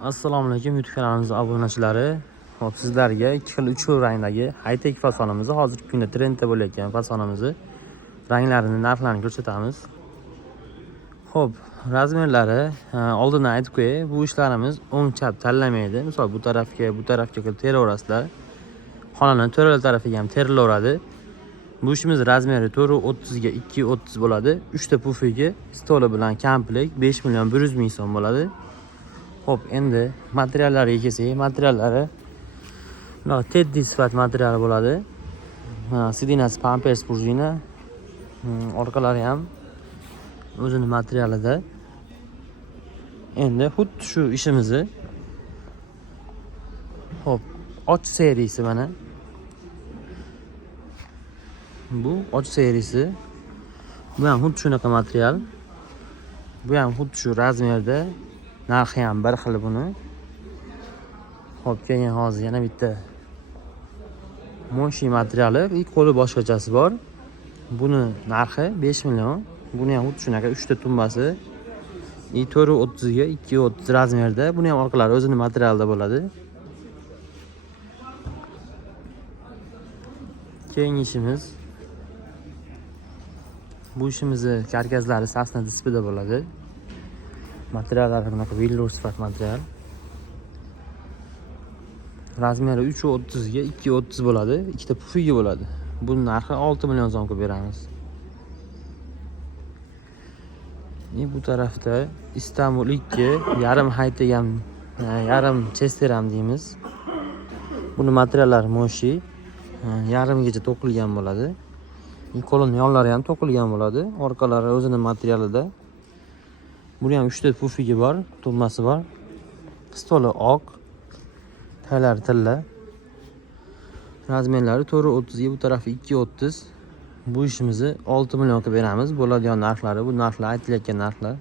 Assalomu alaykum YouTube kanalimizning obunachilari. Hop, sizlarga 2 xil 3 xil rangdagi high-tech fasonimizni hozirgi kunda trendda bo'layotgan fasonimizni ranglarini, narxlarini ko'rsatamiz. Hop, razmerlari oldindan aytib qo'yay, bu ishlarimiz o'ng chap tanlamaydi. Misol bu tarafga qilib teraverasizlar. Xonaning to'rala tarafiga ham terilaveradi. Bu ishimiz razmeri 4.30 ga 2.30 bo'ladi. 3 ta pufiga stoli bilan komplekt 5 million 100 ming so'm bo'ladi. Hop, endi materiallariga kelsak, materiallari teddy sifat materiali bo'ladi. Sidinasi pampers prujina. Orqalari ham o'zini materialida. Endi xuddi shu ishimizni hop, och seriyasi mana. Bu och seriyasi. Bu ham xuddi shunaqa material. Bu ham xuddi shu razmerda. Narxi ham bir xil buni. Hop, keyin hozir yana bitta moshi materiali, qo'li boshqachasi bor. Buni narxi 5 million. Buni ham xuddi shunaqa 3 ta tumbasi 4.30 ga 2.30 razmerda. Buni ham orqalari o'zini materialida bo'ladi. Keyingi ishimiz bu ishimizni karkazlari sasna displeyda bo'ladi. Materiallari bunaqa velour sifat material. Razmeri 3.30 ga 2.30 bo'ladi. Ikkita pufiga bo'ladi. Buning narxi 6 million so'mga beramiz. Bu tarafda Istanbul 2 yarim high-tech ham, yarim chester ham deymiz. Buni materiallari moshi, yarimgacha to'qilgan bo'ladi. Qo'lning yonlari ham to'qilgan bo'ladi. Orqalari o'zining materialida. Buni ham 3 ta pufiga bor, tumbasi bor. Stoli oq, taylari tilla. Razmerlari 4.30 ga, bu tarafi 2.30. Bu ishimizni 6 millionga beramiz. Bo'ladigan narxlari, bu narxlar aytilayotgan narxlar.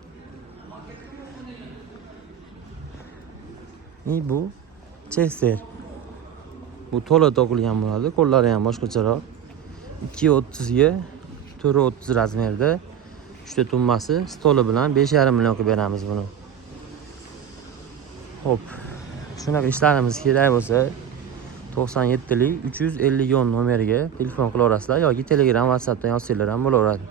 Bu chester. Bu to'la to'qilgan bo'ladi. Qo'llari ham boshqacharoq. 2.30 ga 4.30 razmerda. 3 ta tumbasi, stoli bilan 5,5 millionga beramiz buni. Hop. Shunaqa ishlarimiz kerak bo'lsa 97lik 350 nomeriga telefon qilaverasizlar yoki Telegram, WhatsAppdan yozsanglar ham bo'laveradi.